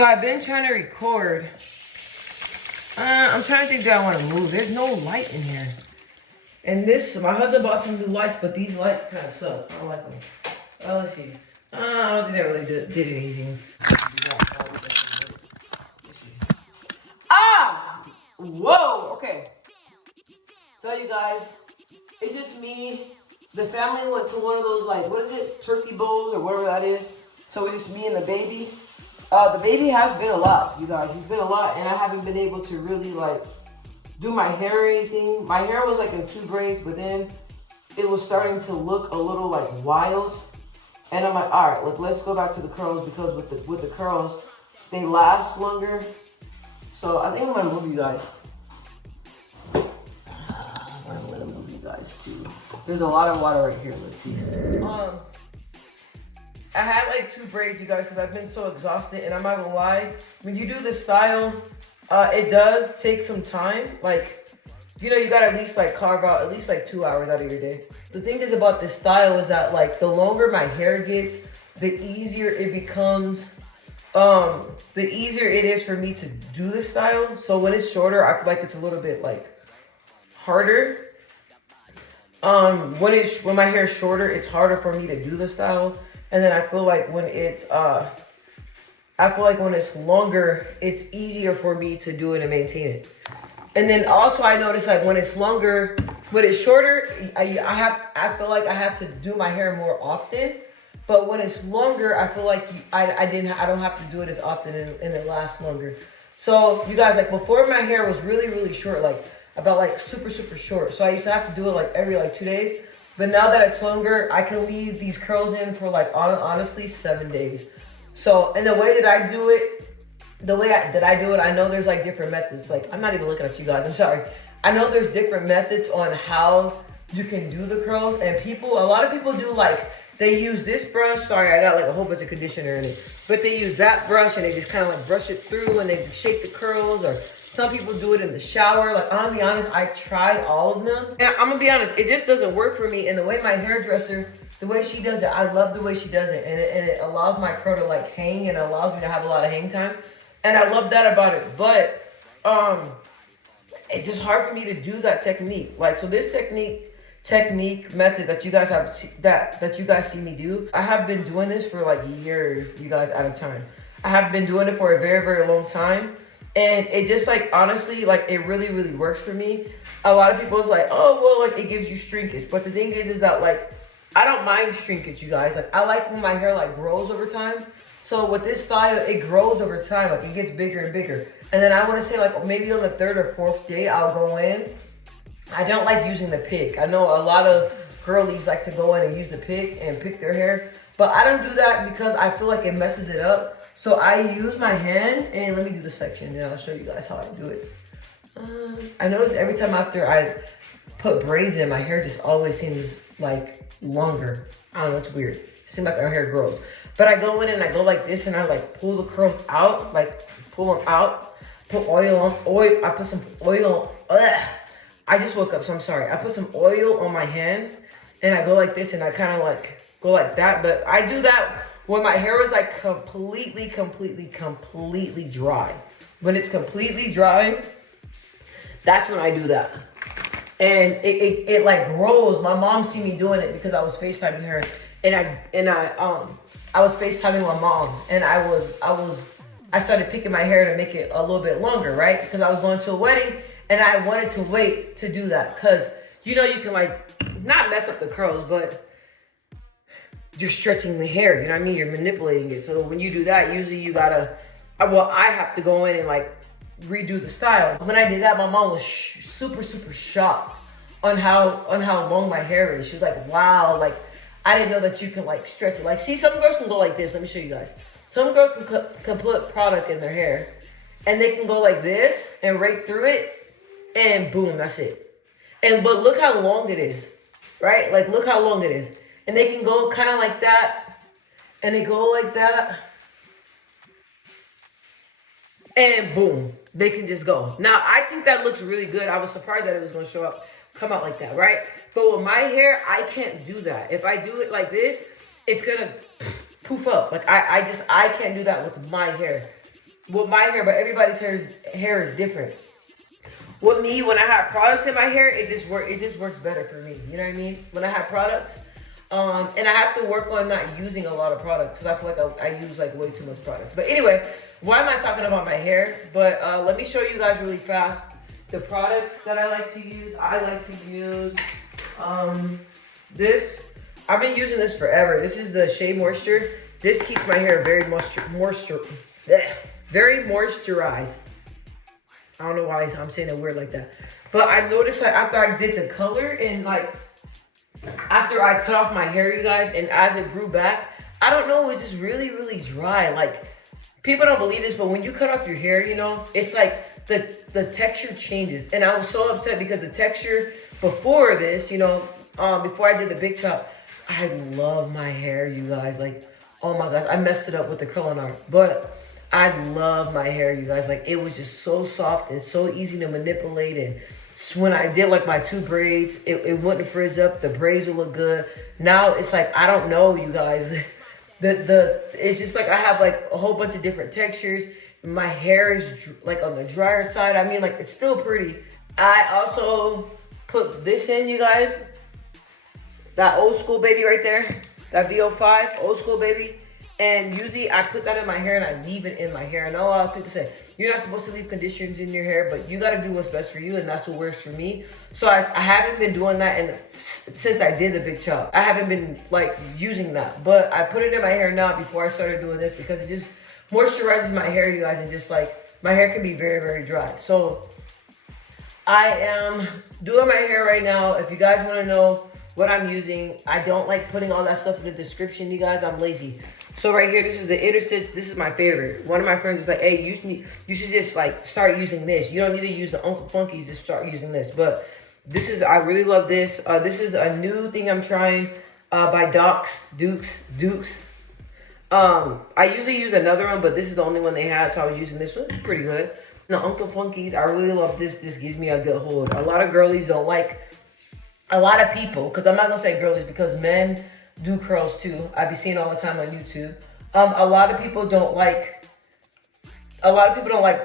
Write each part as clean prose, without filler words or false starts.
So I've been trying to record. I'm trying to think that I want to move. There's no light in here. And this, my husband bought some new lights, but these lights kind of suck. I don't like them. Let's see. I don't think that really did anything. Let's see. Ah! Whoa! Okay. So you guys, it's just me. The family went to one of those, like, what is it? Turkey bowls or whatever that is. So it's just me and the baby. The baby has been a lot, you guys. He's been a lot, and I haven't been able to really, like, do my hair or anything. My hair was, like, in 2 braids, but then it was starting to look a little, like, wild. And I'm like, all right, look, let's go back to the curls, because with the curls, they last longer. So I think I'm gonna move you guys. I'm gonna move you guys too. There's a lot of water right here. Let's see. I had like 2 braids, you guys, because I've been so exhausted, and I'm not gonna lie, when you do this style, it does take some time. Like, you know, you gotta at least like carve out at least like 2 hours out of your day. The thing is about this style is that, like, the longer my hair gets, the easier it becomes, the easier it is for me to do this style. So when it's shorter, I feel like it's a little bit like harder. When my hair is shorter, it's harder for me to do the style. And then I feel like when it's longer, it's easier for me to do it and maintain it. And then also I notice, like, when it's longer, when it's shorter, I feel like I have to do my hair more often. But when it's longer, I feel like I don't have to do it as often, and it lasts longer. So you guys, like, before my hair was really, really short, like about like super, super short. So I used to have to do it like every like 2 days. But now that it's longer, I can leave these curls in for like honestly 7 days. So, and the way that I do it, I know there's like different methods. Like, I'm not even looking at you guys, I'm sorry. I know there's different methods on how you can do the curls. And a lot of people do, like, they use this brush. Sorry, I got like a whole bunch of conditioner in it. But they use that brush and they just kind of like brush it through and they shape the curls. Or some people do it in the shower. Like, I'm gonna be honest, I tried all of them. And I'm gonna be honest, it just doesn't work for me. And the way my hairdresser, the way she does it, I love the way she does it. And it allows my curl to like hang, and allows me to have a lot of hang time. And I love that about it. But it's just hard for me to do that technique. Like, so this technique method that you guys have that you guys see me do, I have been doing this for like years, you guys, at a time. I have been doing it for a very, very long time. And it just, like, honestly, like, it really, really works for me. A lot of people is like, oh, well, like, it gives you shrinkage. But the thing is that, like, I don't mind shrinkage, you guys. Like, I like when my hair, like, grows over time. So with this style, it grows over time. Like, it gets bigger and bigger. And then I want to say, like, maybe on the 3rd or 4th day, I'll go in. I don't like using the pick. I know a lot of girlies like to go in and use the pick and pick their hair. But I don't do that because I feel like it messes it up. So I use my hand, and let me do the section, and I'll show you guys how I do it. I notice every time after I put braids in, my hair just always seems like longer. I don't know, it's weird. It seems like our hair grows. But I go in and I go like this, and I like pull the curls out, like pull them out, put oil on, I put some oil, I just woke up, so I'm sorry. I put some oil on my hand, and I go like this, and I kind of like go like that. But I do that when my hair is like completely dry. When it's completely dry, that's when I do that. And it like grows. My mom see me doing it because I was FaceTiming her, and I was FaceTiming my mom, and I started picking my hair to make it a little bit longer, right? Because I was going to a wedding, and I wanted to wait to do that, because, you know, you can like not mess up the curls, but you're stretching the hair, you know what I mean? You're manipulating it. So when you do that, usually you gotta, well, I have to go in and like redo the style. When I did that, my mom was super shocked on how long my hair is. She was like, wow, like, I didn't know that you can like stretch it. Like, see, some girls can go like this. Let me show you guys. Some girls can put product in their hair, and they can go like this and rake through it, and boom, that's it. But look how long it is, right? Like, look how long it is. And they can go kind of like that, and they go like that, and boom, they can just go. Now, I think that looks really good. I was surprised that it was going to come out like that, right? But with my hair, I can't do that. If I do it like this, it's going to poof up. Like, I can't do that with my hair. with my hair, but everybody's hair is different. With me, when I have products in my hair, it just works better for me. You know what I mean? When I have products, and I have to work on not using a lot of products because I feel like I use like way too much products. But anyway, why am I talking about my hair? But let me show you guys really fast the products that I like to use. I like to use this. I've been using this forever. This is the Shea Moisture. This keeps my hair very very moisturized. I don't know why I'm saying it weird like that. But I noticed that after I did the color and like after I cut off my hair, you guys, and as it grew back, I don't know, it was just really, really dry. Like, people don't believe this, but when you cut off your hair, you know, it's like the texture changes. And I was so upset because the texture before this, you know, before I did the big chop, I love my hair, you guys. Like, oh my gosh, I messed it up with the curling art. But I love my hair, you guys. Like, it was just so soft and so easy to manipulate. And when I did like my 2 braids, it wouldn't frizz up. The braids would look good. Now it's like, I don't know, you guys. It's just like I have like a whole bunch of different textures. My hair is like on the drier side. I mean, like, it's still pretty. I also put this in, you guys. That old school baby right there. That VO5 old school baby. And usually I put that in my hair and I leave it in my hair. I know a lot of people say, you're not supposed to leave conditioners in your hair, but you got to do what's best for you, and that's what works for me. So I haven't been doing that since I did the big chop. I haven't been like using that, but I put it in my hair now before I started doing this because it just moisturizes my hair, you guys, and just like my hair can be very, very dry. So I am doing my hair right now. If you guys want to know what I'm using, I don't like putting all that stuff in the description, you guys. I'm lazy. So right here, this is the Intersits. This is my favorite. One of my friends is like, hey, you should just like start using this. You don't need to use the Uncle Funky's, just start using this. But this is, I really love this. This is a new thing I'm trying by Dukes. I usually use another one, but this is the only one they had, so I was using this one. It's pretty good. The Uncle Funky's, I really love this. This gives me a good hold. A lot of girlies don't like, a lot of people, because I'm not going to say girlies because men do curls too. I be seeing all the time on YouTube. A lot of people don't like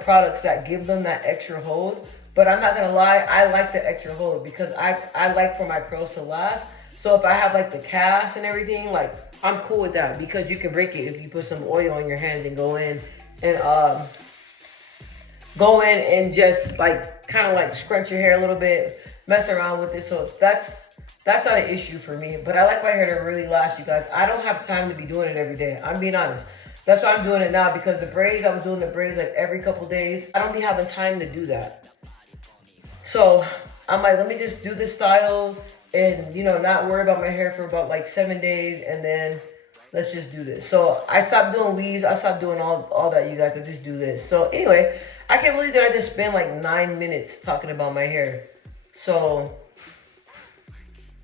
products that give them that extra hold. But I'm not gonna lie, I like the extra hold because I like for my curls to last. So if I have like the cast and everything, like I'm cool with that because you can break it if you put some oil on your hands and go in and just like kind of like scrunch your hair a little bit, mess around with it. So that's not an issue for me, but I like my hair to really last, you guys. I don't have time to be doing it every day. I'm being honest. That's why I'm doing it now because the braids, I was doing the braids like every couple days. I don't be having time to do that. So I'm like, let me just do this style and, you know, not worry about my hair for about like 7 days and then let's just do this. So I stopped doing weaves. I stopped doing all that, you guys. I just do this. So anyway, I can't believe that I just spent like 9 minutes talking about my hair. So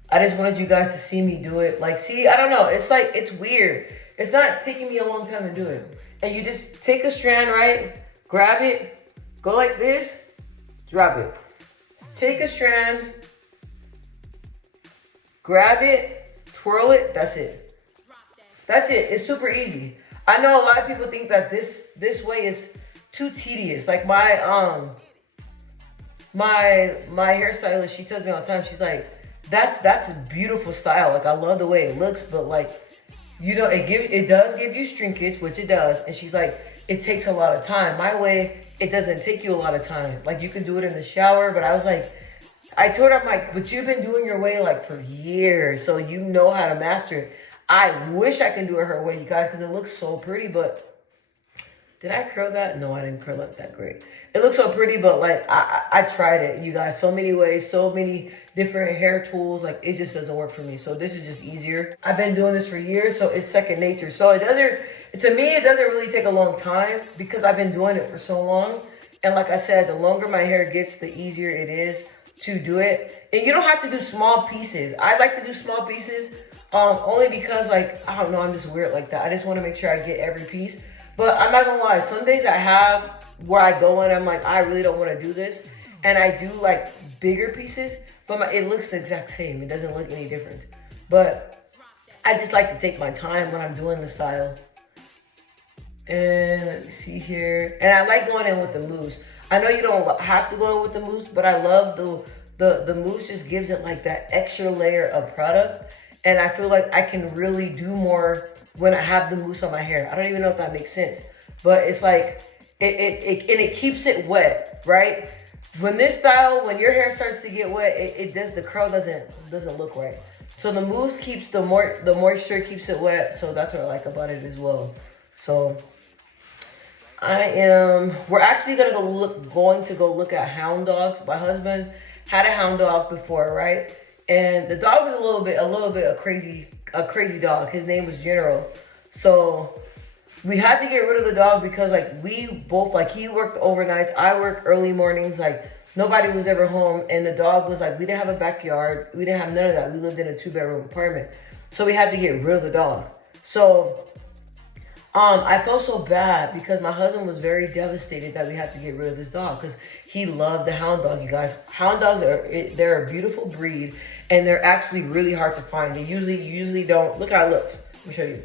I just wanted you guys to see me do it. Like, see, I don't know. It's like, it's weird. It's not taking me a long time to do it. And you just take a strand, right? Grab it, go like this, drop it. Take a strand, grab it, twirl it, that's it. That's it. It's super easy. I know a lot of people think that this way is too tedious. Like my hairstylist, she tells me all the time, she's like, that's a beautiful style. Like I love the way it looks, but like, you know, it does give you shrinkage, which it does. And she's like, it takes a lot of time. My way, it doesn't take you a lot of time. Like you can do it in the shower, but I was like, I told her, I'm like, but you've been doing your way like for years, so you know how to master it. I wish I can do it her way, you guys, because it looks so pretty, but did I curl that? No, I didn't curl it that great. It looks so pretty, but like, I tried it, you guys, so many ways, so many different hair tools, like it just doesn't work for me. So this is just easier. I've been doing this for years, so it's second nature. So it doesn't really take a long time because I've been doing it for so long. And like I said, the longer my hair gets, the easier it is to do it. And you don't have to do small pieces. I like to do small pieces only because like, I don't know, I'm just weird like that. I just want to make sure I get every piece. But I'm not gonna lie, some days I have where I go and I'm like, I really don't want to do this. And I do like bigger pieces, but it looks the exact same. It doesn't look any different. But I just like to take my time when I'm doing the style And let me see here. And I like going in with the mousse. I know you don't have to go in with the mousse, but I love the mousse just gives it like that extra layer of product. And I feel like I can really do more when I have the mousse on my hair. I don't even know if that makes sense. But it's like, it keeps it wet, right? When this style, when your hair starts to get wet, the curl doesn't look right. So the mousse keeps the moisture keeps it wet. So that's what I like about it as well. So we're actually going to go look at hound dogs. My husband had a hound dog before, right? And the dog was a little bit a crazy dog. His name was General. So we had to get rid of the dog because like we both, like he worked overnights, I worked early mornings, like nobody was ever home. And the dog was like, we didn't have a backyard. We didn't have none of that. We lived in a 2-bedroom apartment. So we had to get rid of the dog. So I felt so bad because my husband was very devastated that we had to get rid of this dog because he loved the hound dog, you guys. Hound dogs they're a beautiful breed and they're actually really hard to find. They usually don't. Look how it looks. Let me show you.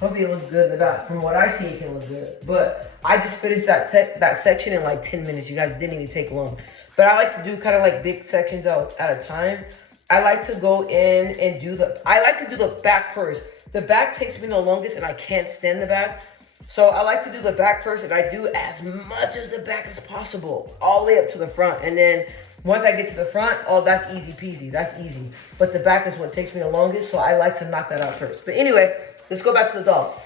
Hopefully it looks good in the back. From what I see, it can look good. But I just finished that section in like 10 minutes. You guys didn't even take long. But I like to do kind of like big sections out at a time. I like to go in and I like to do the back first. The back takes me the longest and I can't stand the back. So I like to do the back first and I do as much as the back as possible, all the way up to the front. And then once I get to the front, oh, that's easy peasy, that's easy. But the back is what takes me the longest, so I like to knock that out first. But anyway, let's go back to the dog.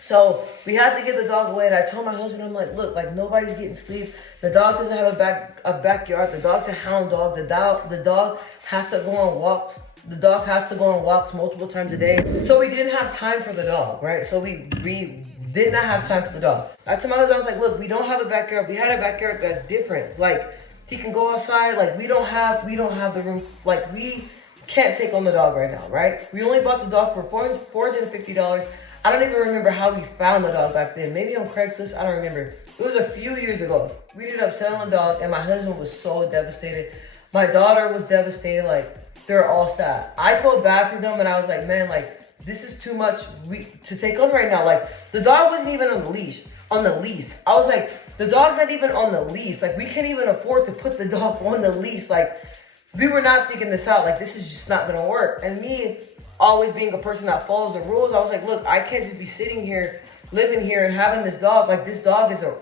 So we had to get the dog away and I told my husband, I'm like, look, like nobody's getting sleep. The dog doesn't have a backyard. The dog's a hound dog. The dog has to go on walks. The dog has to go on walks multiple times a day. So we didn't have time for the dog, right? So we did not have time for the dog. I told my husband, I was like, look, we don't have a backyard. We had a backyard that's different. Like he can go outside. Like we don't have the room. Like we can't take on the dog right now, right? We only bought the dog for $450. I don't even remember how we found the dog back then. Maybe on Craigslist, I don't remember. It was a few years ago. We ended up selling the dog and my husband was so devastated. My daughter was devastated, like they're all sad. I felt bad for them and I was like, man, like this is too much to take on right now. Like the dog wasn't even on the leash, on the lease. I was like, the dog's not even on the lease. Like we can't even afford to put the dog on the lease. Like we were not thinking this out. Like this is just not gonna work. And me always being a person that follows the rules, I was like, look, I can't just be sitting here, living here and having this dog. Like this dog is a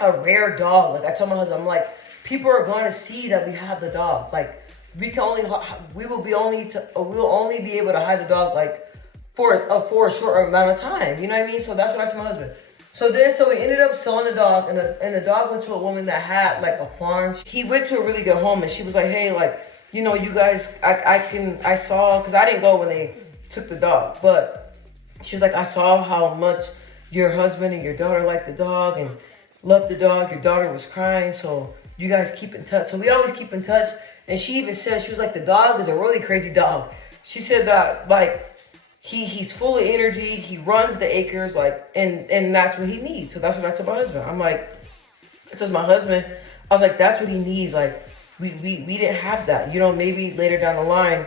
rare dog. Like I told my husband, I'm like, people are going to see that we have the dog. Like we will only be able to hide the dog like for a short amount of time. You know what I mean? So that's what I told my husband. So we ended up selling the dog and the dog went to a woman that had like a farm. He went to a really good home and she was like, hey, like, you know, you guys, I saw, because I didn't go when they took the dog, but she was like, I saw how much your husband and your daughter liked the dog and loved the dog. Your daughter was crying, so you guys keep in touch. So we always keep in touch. And she even said, she was like, the dog is a really crazy dog. She said that, like, he's full of energy. He runs the acres, like, and that's what he needs. So that's what I told my husband. I'm like, it says my husband, I was like, that's what he needs. Like, we didn't have that. You know, maybe later down the line,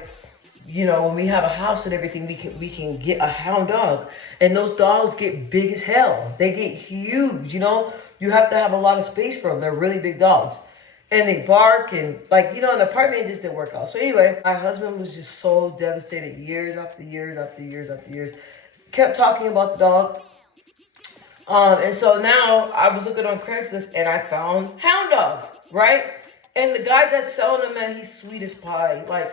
you know, when we have a house and everything, we can get a hound dog. And those dogs get big as hell. They get huge, you know. You have to have a lot of space for them. They're really big dogs. And they bark and like, you know, an apartment just didn't work out. So anyway, my husband was just so devastated years after years after years after years. Kept talking about the dog. And so now I was looking on Craigslist and I found hound dogs, right? And the guy that's selling them, man, he's sweet as pie. Like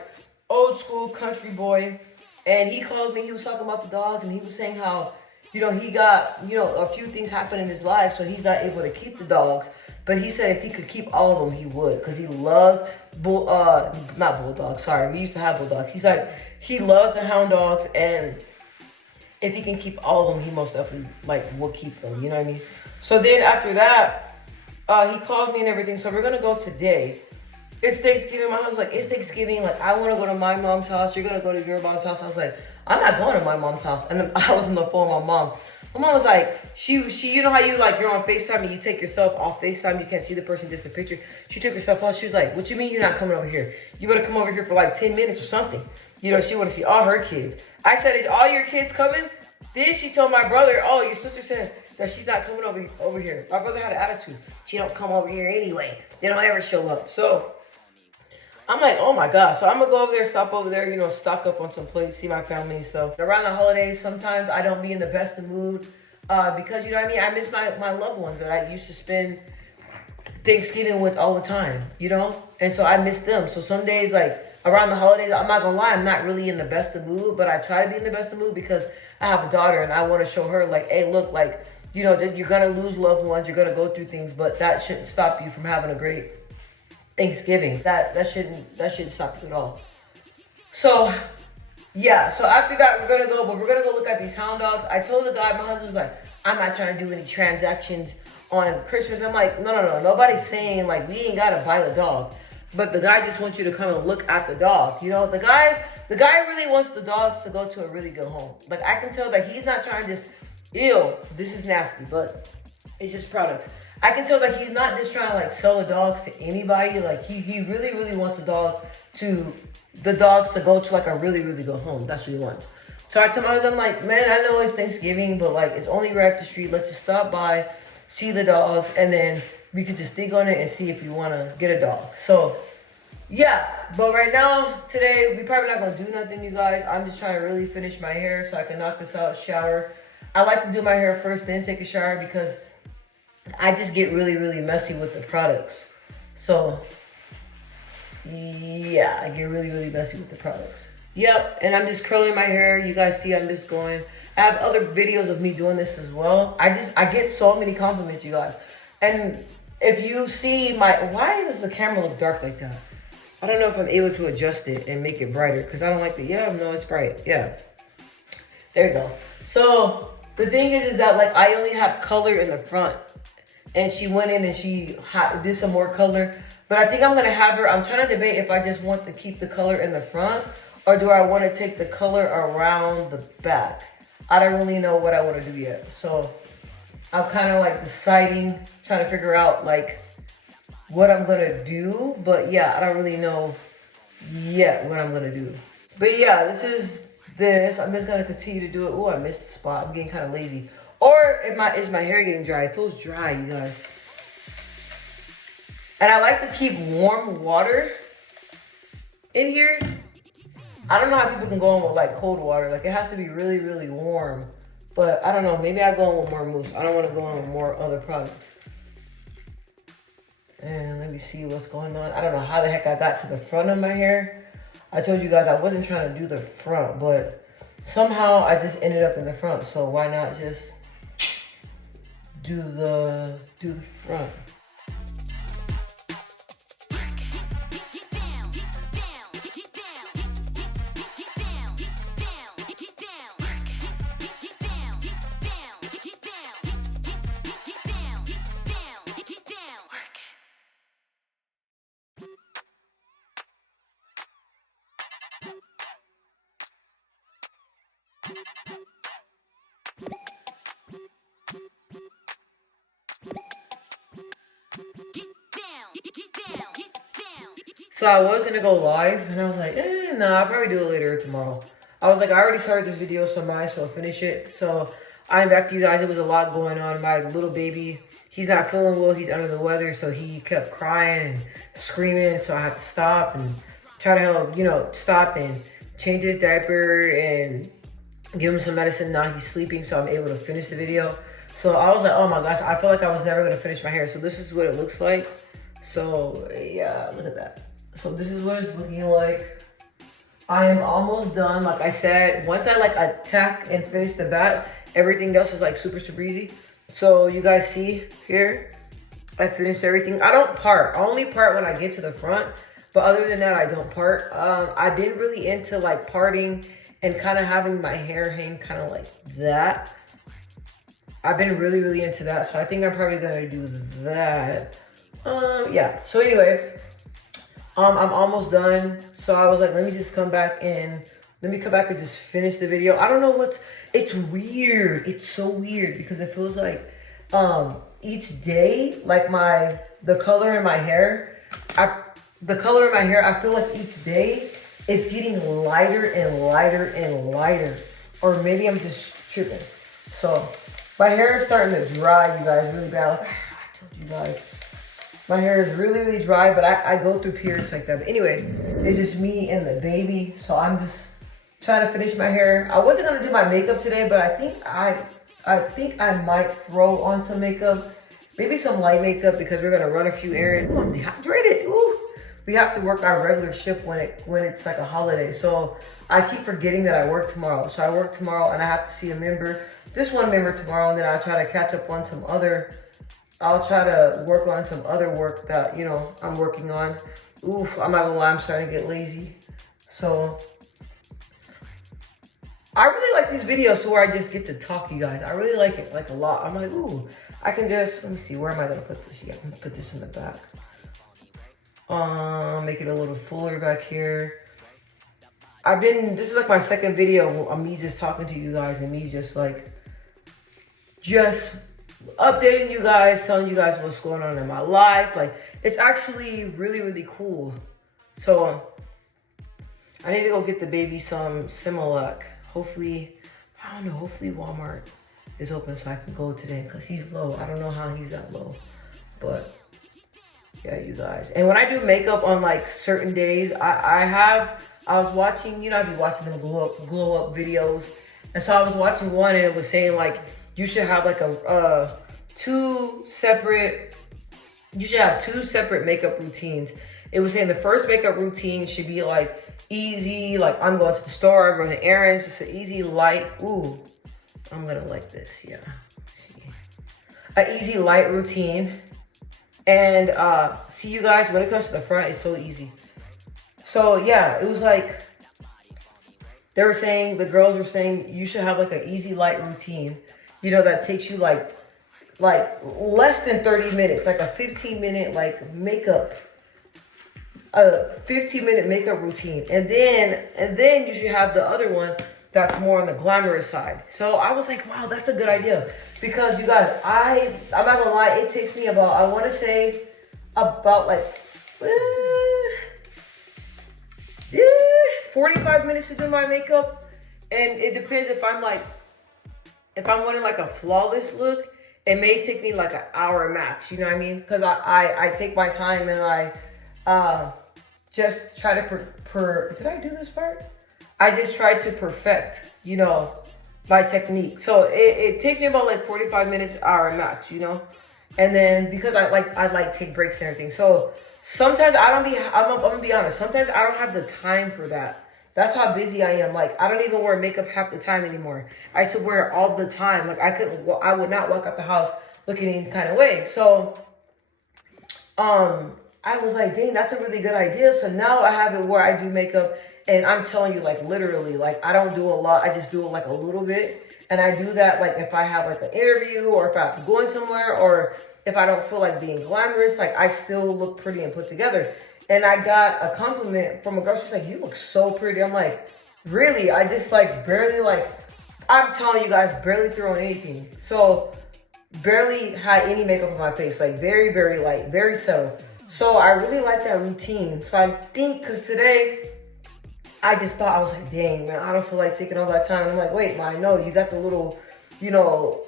old school country boy. And he called me, he was talking about the dogs and he was saying how, you know, he got, you know, a few things happened in his life. So he's not able to keep the dogs. But he said if he could keep all of them, he would. Because he loves, not bulldogs, sorry. We used to have bulldogs. He's like, he loves the hound dogs. And if he can keep all of them, he most definitely, like, will keep them. You know what I mean? So then after that, he called me and everything. So we're going to go today. It's Thanksgiving. My mom's like, it's Thanksgiving. Like, I want to go to my mom's house. You're going to go to your mom's house. I was like, I'm not going to my mom's house. And then I was on the phone with my mom. My mom was like, she, you know how you like, you're on FaceTime and you take yourself off FaceTime, you can't see the person, just a picture. She took herself off. She was like, what you mean you're not coming over here? You better come over here for like 10 minutes or something. You know, she want to see all her kids. I said, is all your kids coming? Then she told my brother, oh, your sister said that she's not coming over here. My brother had an attitude. She don't come over here anyway. They don't ever show up. So I'm like, oh my gosh. So I'm gonna go over there, stop over there, you know, stock up on some plates, see my family and stuff. Around the holidays, sometimes I don't be in the best of mood because, you know what I mean? I miss my loved ones that I used to spend Thanksgiving with all the time, you know? And so I miss them. So some days, like around the holidays, I'm not gonna lie, I'm not really in the best of mood, but I try to be in the best of mood because I have a daughter and I want to show her, like, hey, look, like, you know, you're gonna lose loved ones, you're gonna go through things, but that shouldn't stop you from having a great Thanksgiving. That shouldn't stop you at all. So yeah, so after that we're gonna go look at these hound dogs. I told the guy, my husband was like, I'm not trying to do any transactions on Christmas. I'm like, no, nobody's saying like we ain't gotta buy the dog. But the guy just wants you to come and look at the dog. You know, the guy really wants the dogs to go to a really good home. Like I can tell that he's not trying to just, ew, this is nasty, but it's just products. I can tell that he's not just trying to like sell the dogs to anybody. Like he really wants the dogs to go to like a really good home. That's what he wants. So I told my husband, I'm like, man, I know it's Thanksgiving, but like it's only right up the street. Let's just stop by, see the dogs, and then we could just think on it and see if you want to get a dog. So yeah, but right now, today, we probably not going to do nothing, you guys. I'm just trying to really finish my hair so I can knock this out, shower. I like to do my hair first, then take a shower because I just get really messy with the products. So yeah, I get really messy with the products. Yep, and I'm just curling my hair. You guys see I'm just going. I have other videos of me doing this as well. I get so many compliments, you guys. And if you see why does the camera look dark like that? I don't know if I'm able to adjust it and make it brighter because I don't like no, it's bright. Yeah, there you go. So the thing is that like I only have color in the front. And she went in and she did some more color. But I think I'm going to have her, I'm trying to debate if I just want to keep the color in the front or do I want to take the color around the back. I don't really know what I want to do yet. So I'm kind of like deciding, trying to figure out like what I'm going to do. But yeah, I don't really know yet what I'm going to do. But yeah, this is this. I'm just going to continue to do it. Oh, I missed the spot. I'm getting kind of lazy. Or is my hair getting dry? It feels dry, you guys. And I like to keep warm water in here. I don't know how people can go in with like cold water. Like it has to be really warm. But I don't know, maybe I go in with more mousse. I don't want to go in with more other products. And let me see what's going on. I don't know how the heck I got to the front of my hair. I told you guys I wasn't trying to do the front, but somehow I just ended up in the front. So why not just do the front. So I was gonna go live and I was like, nah, I'll probably do it later tomorrow. I was like, I already started this video, so I might as well finish it. So I'm back to you guys. It was a lot going on. My little baby, he's not feeling well. He's under the weather, so he kept crying and screaming. So I had to stop and try to help, you know, stop and change his diaper and give him some medicine. Now he's sleeping, so I'm able to finish the video. So I was like, oh my gosh, I felt like I was never gonna finish my hair. So this is what it looks like. So yeah, look at that. So this is what it's looking like. I am almost done. Like I said, once I like attack and finish the back, everything else is like super easy. So you guys see here, I finished everything. I don't part. I only part when I get to the front. But other than that, I don't part. I've been really into like parting and kind of having my hair hang kind of like that. I've been really into that. So I think I'm probably gonna do that. Yeah, so anyway, I'm almost done. So I was like, let me come back and just finish the video. I don't know it's weird. It's so weird because it feels like each day, like the color in my hair, I feel like each day it's getting lighter and lighter and lighter. Or maybe I'm just tripping. So my hair is starting to dry, you guys, really bad. Like I told you guys, my hair is really, really dry, but I go through periods like that. But anyway, it's just me and the baby. So I'm just trying to finish my hair. I wasn't gonna do my makeup today, but I think I might throw on some makeup. Maybe some light makeup because we're gonna run a few errands. Ooh, I'm dehydrated. Ooh. We have to work our regular shift when it's like a holiday. So I keep forgetting that I work tomorrow. So I work tomorrow and I have to see a member, just one member tomorrow, and then I'll try to catch up on some other, I'll try to work on some other work that, you know, I'm working on. Oof, I'm not gonna lie, I'm starting to get lazy. So I really like these videos to where I just get to talk to you guys. I really like it, like a lot. I'm like, ooh, I can just, let me see, where am I gonna put this? Yeah, I'm gonna put this in the back. Make it a little fuller back here. This is like my second video of me just talking to you guys and me just updating you guys, telling you guys what's going on in my life. Like, it's actually really, really cool. So, I need to go get the baby some Similac. Hopefully, I don't know, hopefully Walmart is open so I can go today because he's low. I don't know how he's that low, but yeah, you guys. And when I do makeup on like certain days, I was watching, you know, I'd be watching them glow up videos. And so I was watching one and it was saying like, you should have like two separate makeup routines. It was saying the first makeup routine should be like easy, like I'm going to the store, I'm running errands, just an easy, light, ooh, I'm gonna like this, yeah. See. An easy, light routine. And see you guys, when it comes to the front, it's so easy. So yeah, it was like, the girls were saying you should have like an easy, light routine, you know, that takes you like less than 30 minutes, like a 15-minute like makeup, a 15-minute makeup routine. And then you should have the other one that's more on the glamorous side. So I was like, wow, that's a good idea. Because you guys, I'm not gonna lie, it takes me about, I wanna say about like, 45 minutes to do my makeup. And it depends if I'm wanting like a flawless look, it may take me like an hour max, you know what I mean? Because I take my time and I just try to did I do this part? I just try to perfect, you know, my technique. So it takes me about like 45 minutes, hour max, you know? And then because I like take breaks and everything. So sometimes I'm gonna be honest, sometimes I don't have the time for that. That's how busy I am. Like, I don't even wear makeup half the time anymore. I used to wear it all the time. Like, I would not walk out the house looking any kind of way. So, I was like, dang, that's a really good idea. So now I have it where I do makeup, and I'm telling you, like, literally, like, I don't do a lot. I just do it like a little bit. And I do that, like, if I have like an interview or if I'm going somewhere or if I don't feel like being glamorous, like, I still look pretty and put together. And I got a compliment from a girl. She's like, you look so pretty. I'm like, really? I just like barely I'm telling you guys, barely throw on anything. So barely had any makeup on my face. Like very, very light, very subtle. So I really like that routine. So I think, because today, I just thought, I was like, dang, man, I don't feel like taking all that time. And I'm like, wait, man, no, you got the little, you know,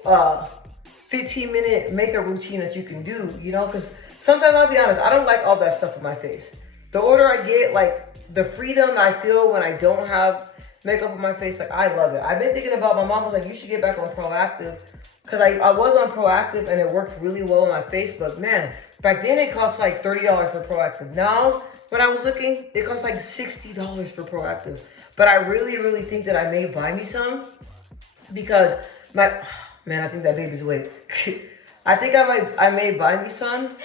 15-minute makeup routine that you can do, you know? Because sometimes, I'll be honest, I don't like all that stuff on my face. The older I get, like, the freedom I feel when I don't have makeup on my face, like, I love it. I've been thinking about, my mom was like, you should get back on Proactiv. Because I was on Proactiv and it worked really well on my face. But, man, back then it cost like $30 for Proactiv. Now, when I was looking, it cost like $60 for Proactiv. But I really, really think that I may buy me some. Because, man, I think that baby's awake. I think I may buy me some.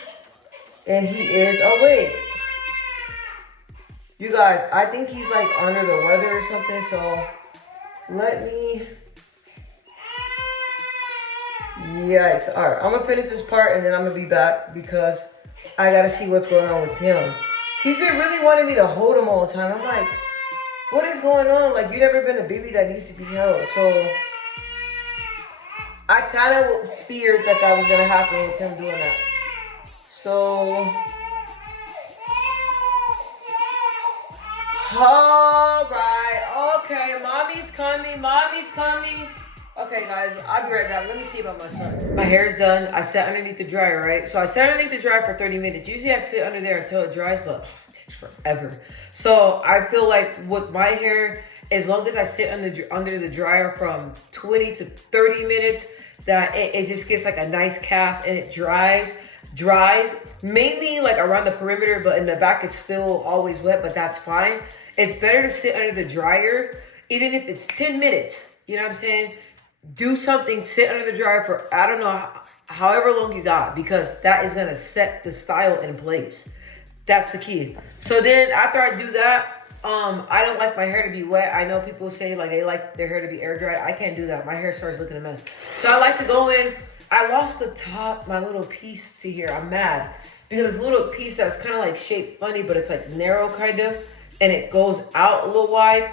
And he is awake. You guys, I think he's like under the weather or something. So let me. Yikes. All right, I'm gonna finish this part and then I'm gonna be back because I gotta see what's going on with him. He's been really wanting me to hold him all the time. I'm like, what is going on? Like, you never been a baby that needs to be held. So I kind of feared that was gonna happen with him doing that. So, all right, okay, mommy's coming. Okay, guys, I'll be right back. Let me see about my son. My hair's done. I sat underneath the dryer, right? So I sat underneath the dryer for 30 minutes. Usually I sit under there until it dries, but it takes forever. So I feel like with my hair, as long as I sit under the dryer from 20 to 30 minutes, that it just gets like a nice cast and it dries mainly like around the perimeter, but in the back it's still always wet, but that's fine. It's better to sit under the dryer, even if it's 10 minutes. You know what I'm saying? Do something, sit under the dryer for, I don't know, however long you got, because that is gonna set the style in place. That's the key. So then after I do that, I don't like my hair to be wet. I know people say like they like their hair to be air dried. I can't do that. My hair starts looking a mess. So I like to go in. I lost the top, my little piece to here. I'm mad because this little piece that's kind of like shaped funny, but it's like narrow kind of, and it goes out a little wide.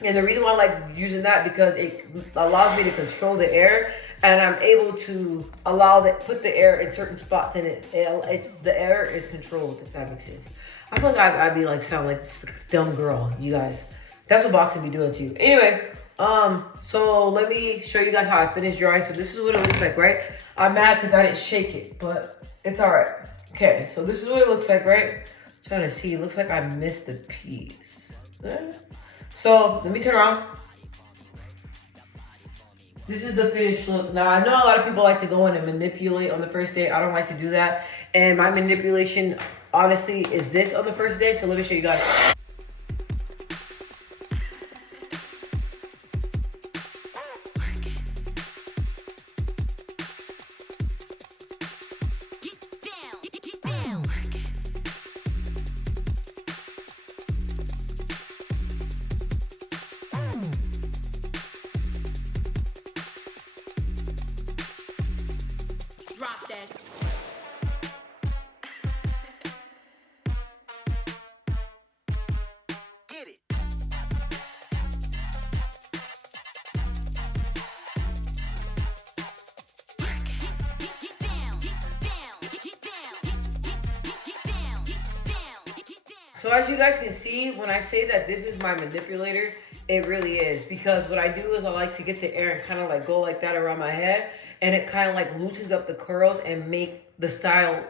And the reason why I like using that because it allows me to control the air, and I'm able to put the air in certain spots, and the air is controlled, if that makes sense. I feel like I'd be like sound like this dumb girl, you guys. That's what boxing be doing to you. Anyway, so let me show you guys how I finished drying. So this is what it looks like, right? I'm mad because I didn't shake it, but it's all right. Okay, so this is what it looks like, right? Trying to see, it looks like I missed a piece. So let me turn around. This is the finished look. Now, I know a lot of people like to go in and manipulate on the first day. I don't like to do that. And my manipulation, honestly, is this on the first day. So let me show you guys. Drop that. Get it. So as you guys can see, when I say that this is my manipulator, it really is. Because what I do is I like to get the air and kind of like go like that around my head. And it kind of like loosens up the curls and make the style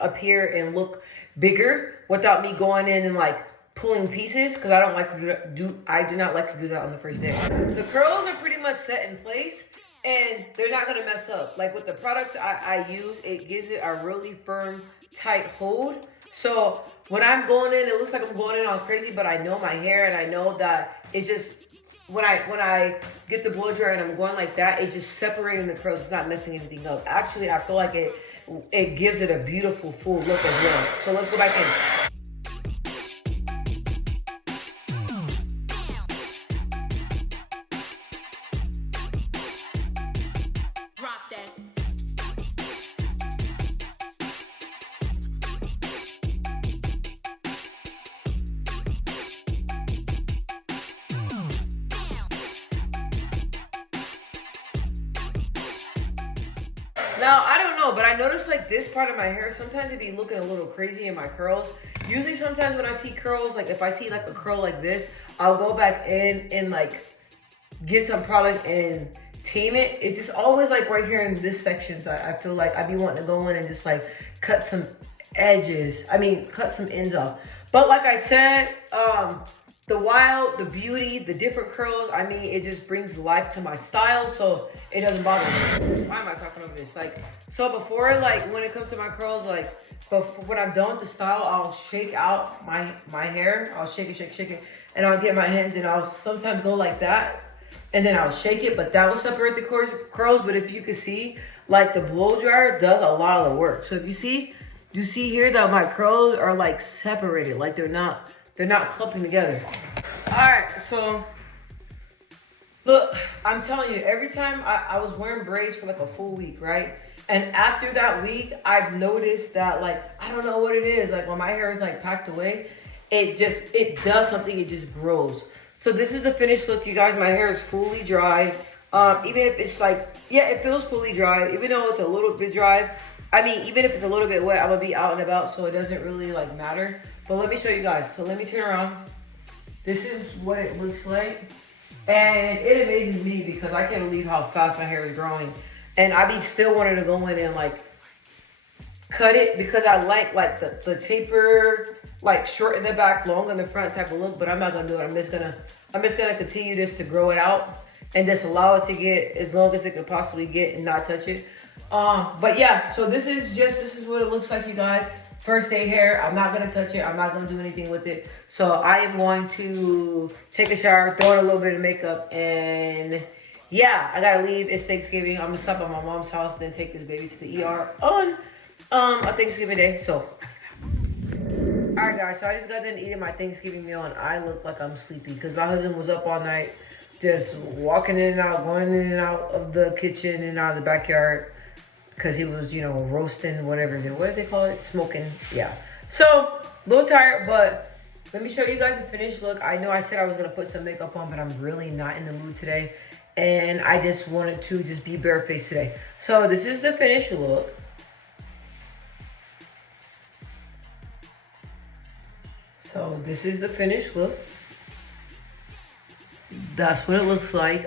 appear and look bigger without me going in and like pulling pieces, because I don't like to I do not like to do that on the first day. The curls are pretty much set in place and they're not gonna mess up. Like with the products I use, it gives it a really firm, tight hold. So when I'm going in, it looks like I'm going in all crazy, but I know my hair and I know that it's just, when I get the blow dryer and I'm going like that, it's just separating the curls. It's not messing anything up. Actually, I feel like it gives it a beautiful full look as well. So let's go back in. Drop that. Now, I don't know, but I noticed like this part of my hair, sometimes it be looking a little crazy in my curls. Usually sometimes when I see curls, like if I see like a curl like this, I'll go back in and like get some product and tame it. It's just always like right here in this section. So I feel like I'd be wanting to go in and just like cut some edges. Cut some ends off. But like I said, the beauty, the different curls, it just brings life to my style, so it doesn't bother me. Why am I talking over this? Like, so before, like, when it comes to my curls, like, when I'm done with the style, I'll shake out my hair. I'll shake it, and I'll get my hands, and I'll sometimes go like that, and then I'll shake it, but that will separate the curls. But if you can see, like, the blow dryer does a lot of the work. So if you see here that my curls are, like, separated, like, they're not clumping together. All right, so look, I'm telling you, every time I was wearing braids for like a full week, right? And after that week, I've noticed that, like, I don't know what it is. Like when my hair is like packed away, it does something, it just grows. So this is the finished look, you guys. My hair is fully dry. Even if it's like, yeah, it feels fully dry, even though it's a little bit dry. Even if it's a little bit wet, I'm gonna be out and about, so it doesn't really like matter. But let me show you guys. So let me turn around. This is what it looks like. And it amazes me because I can't believe how fast my hair is growing. And I be still wanting to go in and like cut it because I like the taper, like short in the back, long in the front type of look, but I'm not gonna do it. I'm just gonna continue this to grow it out and just allow it to get as long as it could possibly get and not touch it. But yeah, so this is what it looks like, you guys. First day hair. I'm not gonna touch it. I'm not gonna do anything with it. So I am going to take a shower, throw in a little bit of makeup, and yeah, I gotta leave. It's Thanksgiving. I'm gonna stop at my mom's house, then take this baby to the ER on a Thanksgiving day. So alright guys, so I just got done eating my Thanksgiving meal and I look like I'm sleepy because my husband was up all night just walking in and out, going in and out of the kitchen and out of the backyard because he was, you know, roasting whatever, what do they call it? Smoking, yeah. So, a little tired, but let me show you guys the finished look. I know I said I was gonna put some makeup on, but I'm really not in the mood today. And I just wanted to just be barefaced today. So this is the finished look. So this is the finished look. That's what it looks like.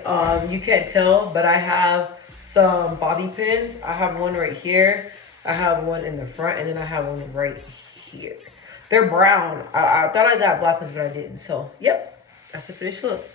You can't tell, but I have some bobby pins. I have one right here. I have one in the front, and then I have one right here. They're brown. I thought I got black ones, but I didn't. So, yep, that's the finished look.